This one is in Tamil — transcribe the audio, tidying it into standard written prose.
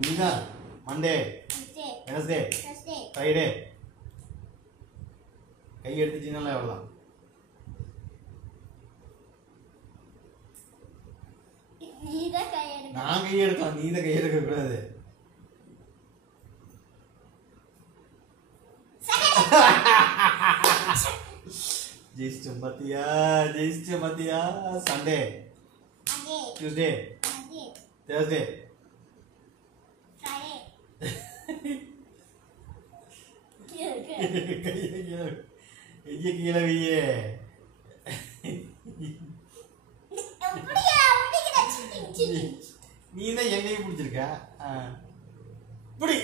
நீதான் மண்டே வெனஸ்டே ஃப்ரைடே கை எடுத்துட்டீங்கன்னா எவ்வளோதான் நான் கை எடுக்கலாம் நீ தான் கை எடுக்க கூடாது ஜெயிச்சிட்ட பாத்தியா சண்டே டியூஸ்டே தேர்ஸ்டே கீழே வையே நீ தான் எங்கேயும் பிடிச்சிருக்க இப்படி